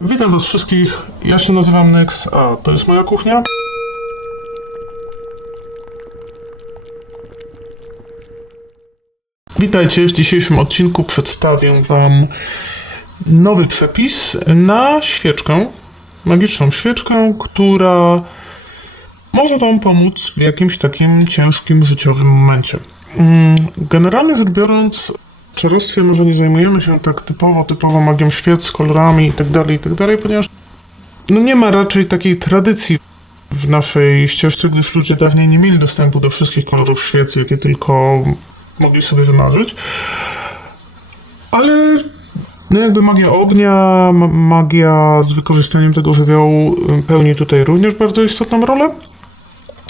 Witam Was wszystkich. Ja się nazywam Nyx, a to jest moja kuchnia. Witajcie. W dzisiejszym odcinku przedstawię Wam nowy przepis na świeczkę, magiczną świeczkę, która może Wam pomóc w jakimś takim ciężkim życiowym momencie. Mm, Generalnie rzecz biorąc, czarostwie może nie zajmujemy się tak typowo, typowo magią świec, kolorami itd., itd., ponieważ no nie ma raczej takiej tradycji w naszej ścieżce, gdyż ludzie dawniej nie mieli dostępu do wszystkich kolorów świec, jakie tylko mogli sobie wymarzyć. Ale no jakby magia ognia, ma- magia z wykorzystaniem tego żywiołu y, pełni tutaj również bardzo istotną rolę.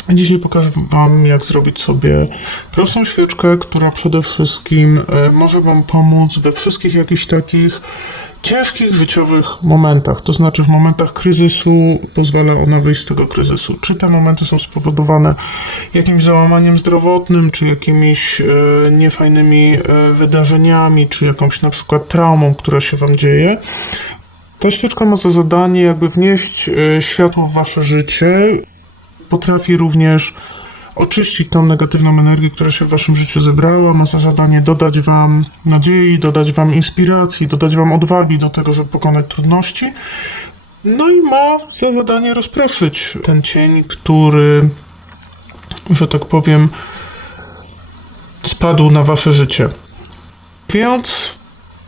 Dzisiaj pokażę Wam, jak zrobić sobie prostą świeczkę, która przede wszystkim e, może Wam pomóc we wszystkich jakichś takich ciężkich życiowych momentach. To znaczy, w momentach kryzysu pozwala ona wyjść z tego kryzysu. Czy te momenty są spowodowane jakimś załamaniem zdrowotnym, czy jakimiś e, niefajnymi e, wydarzeniami, czy jakąś na przykład traumą, która się Wam dzieje. Ta świeczka ma za zadanie jakby wnieść e, światło w Wasze życie, potrafi również oczyścić tą negatywną energię, która się w waszym życiu zebrała. Ma za zadanie dodać wam nadziei, dodać wam inspiracji, dodać wam odwagi do tego, żeby pokonać trudności. No i ma za zadanie rozproszyć ten cień, który, że tak powiem, spadł na wasze życie. Więc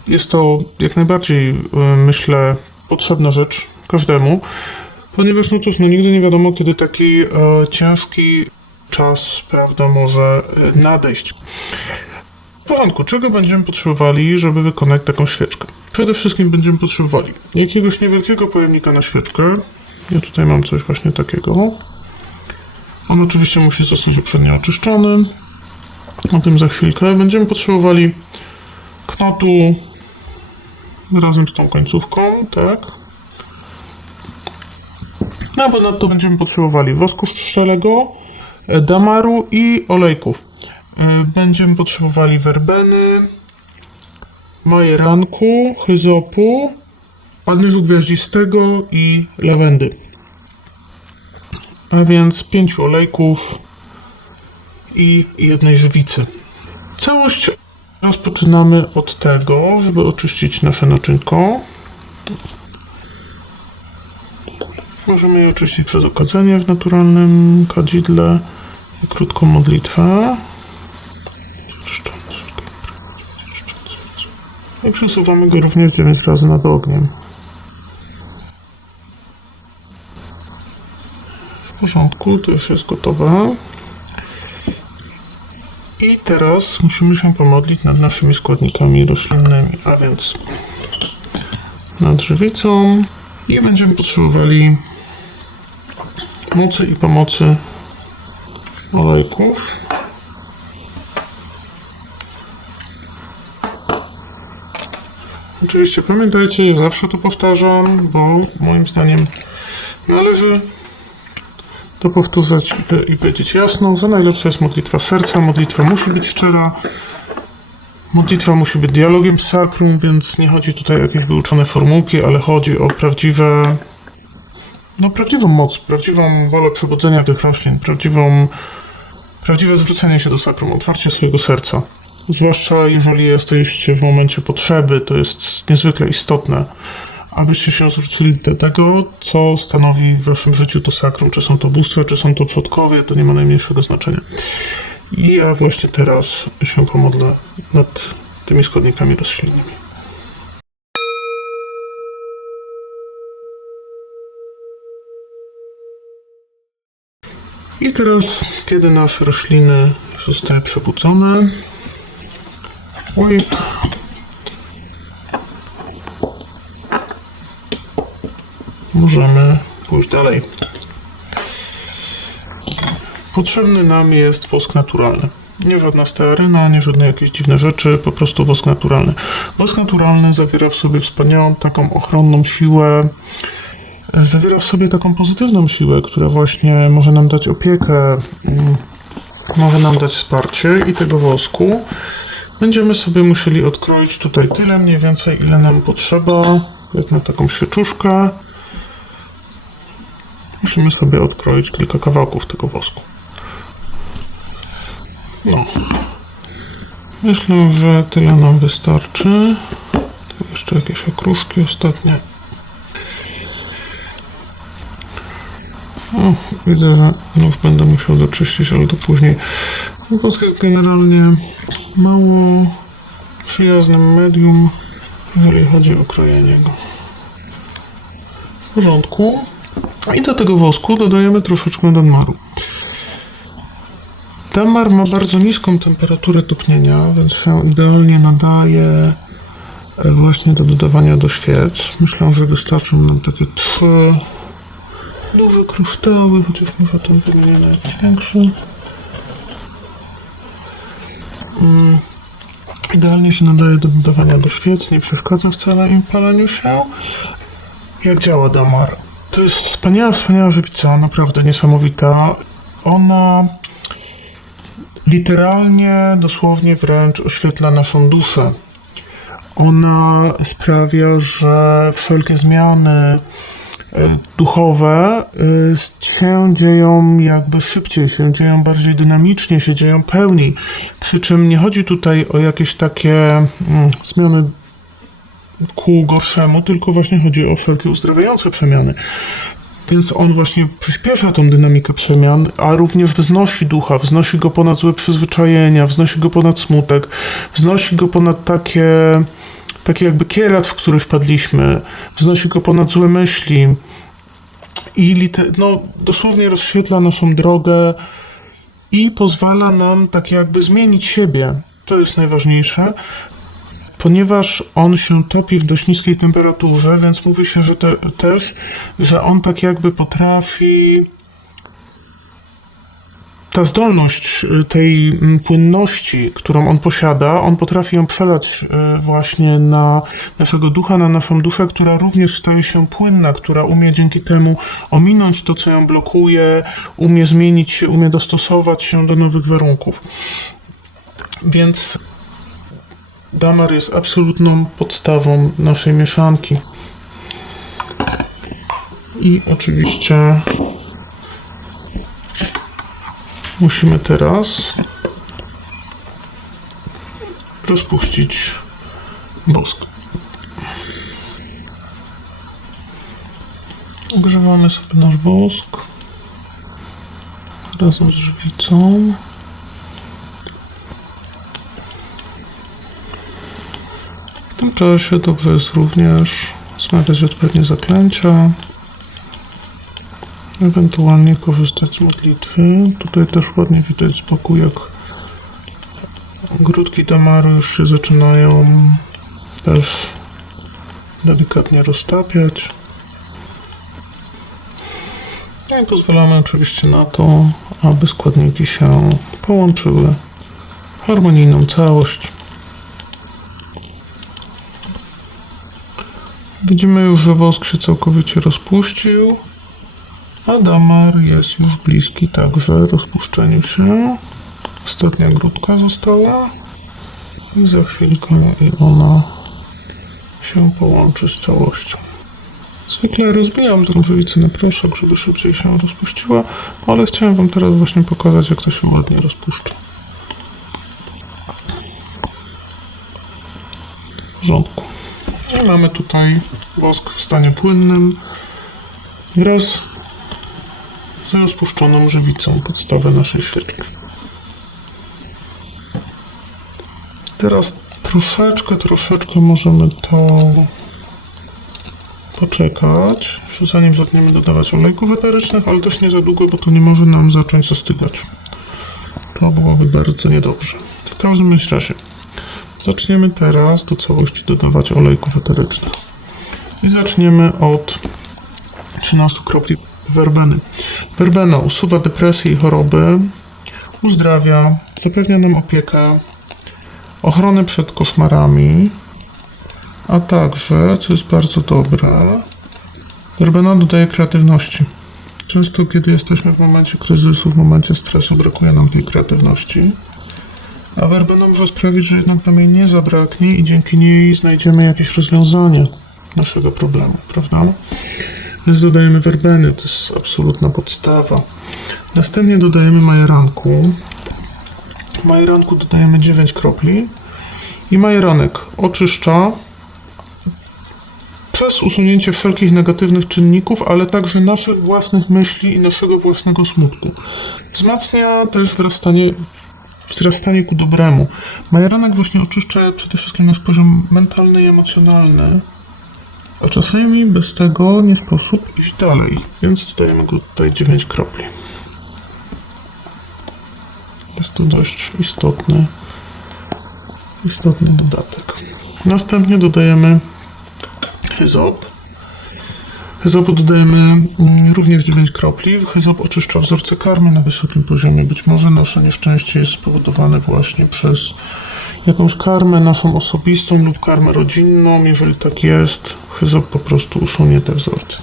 jest to jak najbardziej, y, myślę, potrzebna rzecz każdemu, ponieważ, no cóż, no nigdy nie wiadomo, kiedy taki e, ciężki czas, prawda, może e, nadejść. W porządku, czego będziemy potrzebowali, żeby wykonać taką świeczkę? Przede wszystkim będziemy potrzebowali jakiegoś niewielkiego pojemnika na świeczkę. Ja tutaj mam coś właśnie takiego. On oczywiście musi zostać uprzednio oczyszczony. O tym za chwilkę. Będziemy potrzebowali knotu razem z tą końcówką, tak? No, ponadto będziemy potrzebowali wosku pszczelego, e, damaru i olejków. E, Będziemy potrzebowali werbeny, majeranku, hyzopu, anyżu gwiaździstego i lawendy. A więc pięciu olejków i jednej żywicy. Całość rozpoczynamy od tego, żeby oczyścić nasze naczynko. Możemy je oczyścić przez okadzenie w naturalnym kadzidle i krótką modlitwę. I przesuwamy go również 9 razy nad ogniem. W porządku, to już jest gotowe. I teraz musimy się pomodlić nad naszymi składnikami roślinnymi, a więc nad żywicą i będziemy potrzebowali mocy i pomocy olejków. Oczywiście pamiętajcie, zawsze to powtarzam, bo moim zdaniem należy to powtórzać i i powiedzieć jasno, że najlepsza jest modlitwa serca, modlitwa musi być szczera, modlitwa musi być dialogiem z sakrum, więc nie chodzi tutaj o jakieś wyuczone formułki, ale chodzi o prawdziwe no, prawdziwą moc, prawdziwą wolę przebudzenia tych roślin, prawdziwą, prawdziwe zwrócenie się do sakrum, otwarcie swojego serca. Zwłaszcza jeżeli jesteście w momencie potrzeby, to jest niezwykle istotne, abyście się zwrócili do tego, co stanowi w waszym życiu to sakrum. Czy są to bóstwa, czy są to przodkowie, to nie ma najmniejszego znaczenia. I ja właśnie teraz się pomodlę nad tymi składnikami roślinnymi. I teraz, kiedy nasze rośliny zostały przebudzone, oj, możemy pójść dalej. Potrzebny nam jest wosk naturalny. Nie żadna stearyna, nie żadne jakieś dziwne rzeczy, po prostu wosk naturalny. Wosk naturalny zawiera w sobie wspaniałą taką ochronną siłę, zawiera w sobie taką pozytywną siłę, która właśnie może nam dać opiekę, mm, może nam dać wsparcie i tego wosku będziemy sobie musieli odkroić tutaj tyle mniej więcej, ile nam potrzeba jak na taką świeczuszkę. Musimy sobie odkroić kilka kawałków tego wosku. No. Myślę, że tyle nam wystarczy. Tu jeszcze jakieś okruszki ostatnie. O, widzę, że już będę musiał doczyścić, ale to później. Wosk jest generalnie mało przyjaznym medium, jeżeli chodzi o krojenie go. W porządku. I do tego wosku dodajemy troszeczkę Danmaru. Damar ma bardzo niską temperaturę topnienia, więc się idealnie nadaje e, właśnie do dodawania do świec. Myślę, że wystarczą nam takie trzy duże kryształy, chociaż może ten wymienię na jakiś większy. Mm, Idealnie się nadaje do dodawania do świec, nie przeszkadza wcale im paleniu się. Jak działa Damar? To jest wspaniała, wspaniała żywica, naprawdę niesamowita. Ona literalnie, dosłownie wręcz oświetla naszą duszę. Ona sprawia, że wszelkie zmiany duchowe e, się dzieją jakby szybciej, się dzieją bardziej dynamicznie, się dzieją pełniej. Przy czym nie chodzi tutaj o jakieś takie mm, zmiany ku gorszemu, tylko właśnie chodzi o wszelkie uzdrawiające przemiany. Więc on właśnie przyspiesza tą dynamikę przemian, a również wznosi ducha, wznosi go ponad złe przyzwyczajenia, wznosi go ponad smutek, wznosi go ponad takie, takie jakby kierat, w który wpadliśmy, wznosi go ponad złe myśli i no, dosłownie rozświetla naszą drogę i pozwala nam tak jakby zmienić siebie. To jest najważniejsze ponieważ on się topi w dość niskiej temperaturze, więc mówi się, że te, też, że on tak jakby potrafi. Ta zdolność y, tej mm, płynności, którą on posiada, on potrafi ją przelać y, właśnie na naszego ducha, na naszą duszę, która również staje się płynna, która umie dzięki temu ominąć to, co ją blokuje, umie zmienić się, umie dostosować się do nowych warunków. Więc Damar jest absolutną podstawą naszej mieszanki. I oczywiście musimy teraz rozpuścić wosk. Ogrzewamy sobie nasz wosk razem z żywicą. W tym czasie dobrze jest również smawiać odpowiednie zaklęcia, ewentualnie korzystać z modlitwy. Tutaj też ładnie widać z boku, jak grudki tamaru już się zaczynają też delikatnie roztapiać. No i pozwalamy oczywiście na to, aby składniki się połączyły w harmonijną całość. Widzimy już, że wosk się całkowicie rozpuścił, a damar jest już bliski także rozpuszczeniu się. Ostatnia grudka została i za chwilkę i ona się połączy z całością. Zwykle rozbijam tę żywicę na proszek, żeby szybciej się rozpuściła, ale chciałem Wam teraz właśnie pokazać, jak to się ładnie rozpuszcza. W porządku. I mamy tutaj wosk w stanie płynnym wraz z rozpuszczoną żywicą, podstawę naszej świeczki. Teraz troszeczkę, troszeczkę możemy to poczekać, zanim zaczniemy dodawać olejków eterycznych, ale też nie za długo, bo to nie może nam zacząć zastygać. To byłoby bardzo niedobrze. W każdym razie zaczniemy teraz do całości dodawać olejków eterycznych. I zaczniemy od 13 kropli werbeny. Werbena usuwa depresję i choroby, uzdrawia, zapewnia nam opiekę, ochronę przed koszmarami, a także, co jest bardzo dobre, werbena dodaje kreatywności. Często, kiedy jesteśmy w momencie kryzysu, w momencie stresu, brakuje nam tej kreatywności. A werbena może sprawić, że jednak nam jej nie zabraknie i dzięki niej znajdziemy jakieś rozwiązanie. naszego problemu, prawda? Więc dodajemy werbeny, to jest absolutna podstawa. Następnie dodajemy majeranku. W majeranku dodajemy 9 kropli i majeranek oczyszcza przez usunięcie wszelkich negatywnych czynników, ale także naszych własnych myśli i naszego własnego smutku. Wzmacnia też wzrastanie, wzrastanie ku dobremu. Majeranek właśnie oczyszcza przede wszystkim nasz poziom mentalny i emocjonalny, a czasami bez tego nie sposób iść dalej, więc dodajemy go tutaj 9 kropli. Jest to dość istotny, istotny dodatek. Następnie dodajemy hyzop. Hyzopu dodajemy mm, również 9 kropli. Hyzop oczyszcza wzorce karmy na wysokim poziomie. Być może nasze nieszczęście jest spowodowane właśnie przez jakąś karmę naszą osobistą lub karmę rodzinną. Jeżeli tak jest, hyzop po prostu usunie te wzorce.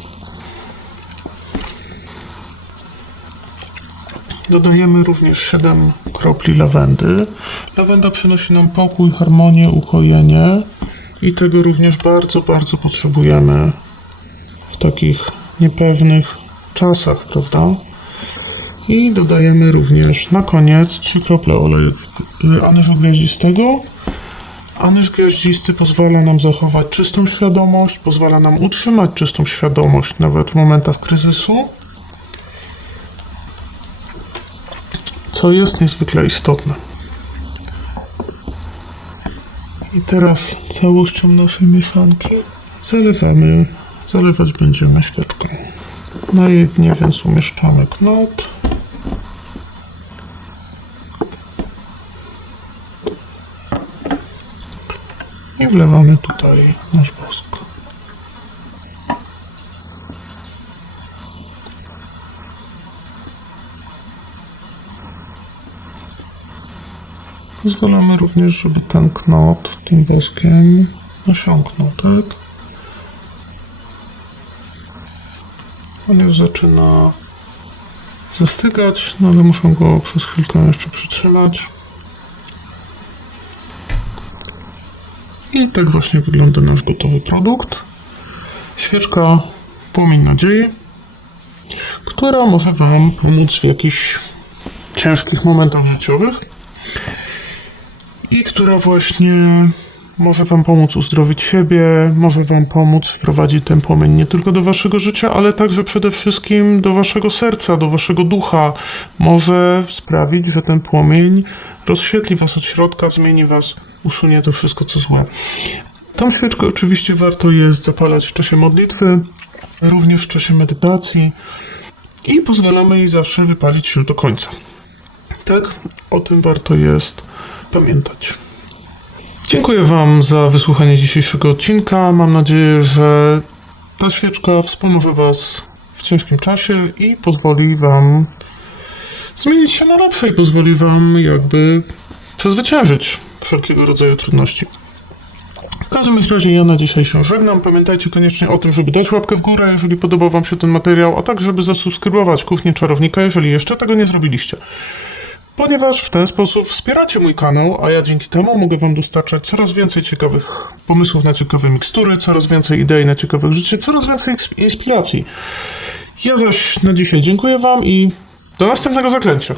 Dodajemy również 7 kropli lawendy. Lawenda przynosi nam pokój, harmonię, ukojenie i tego również bardzo, bardzo potrzebujemy w takich niepewnych czasach, prawda? I dodajemy również na koniec 3 krople oleju anyżu gwiaździstego. Anyż gwiaździsty pozwala nam zachować czystą świadomość, pozwala nam utrzymać czystą świadomość nawet w momentach kryzysu. co jest niezwykle istotne. I teraz całością naszej mieszanki zalewamy, zalewać będziemy świeczką. Na jej dnie więc umieszczamy knot. I wlewamy tutaj nasz wosk. Pozwalamy również, żeby ten knot tym woskiem nasiąknął, tak? On już zaczyna zastygać, no ale muszę go przez chwilkę jeszcze przytrzymać. I tak właśnie wygląda nasz gotowy produkt. Świeczka Płomień Nadziei, która może Wam pomóc w jakichś ciężkich momentach życiowych i która właśnie może Wam pomóc uzdrowić siebie, może Wam pomóc wprowadzić ten płomień nie tylko do Waszego życia, ale także przede wszystkim do Waszego serca, do Waszego ducha. Może sprawić, że ten płomień rozświetli Was od środka, zmieni Was, usunie to wszystko, co złe. Tą świeczkę oczywiście warto jest zapalać w czasie modlitwy, również w czasie medytacji i pozwalamy jej zawsze wypalić się do końca. Tak, o tym warto jest pamiętać. Dziękuję Wam za wysłuchanie dzisiejszego odcinka. Mam nadzieję, że ta świeczka wspomoże Was w ciężkim czasie i pozwoli Wam zmienić się na lepsze i pozwoli Wam jakby przezwyciężyć wszelkiego rodzaju trudności. W każdym razie ja na dzisiaj się żegnam. Pamiętajcie koniecznie o tym, żeby dać łapkę w górę, jeżeli podobał Wam się ten materiał, a także żeby zasubskrybować Kuchnię Czarownika, jeżeli jeszcze tego nie zrobiliście ponieważ w ten sposób wspieracie mój kanał, a ja dzięki temu mogę Wam dostarczać coraz więcej ciekawych pomysłów na ciekawe mikstury, coraz więcej idei na ciekawych życie, coraz więcej ins- inspiracji. Ja zaś na dzisiaj dziękuję Wam i do następnego zaklęcia.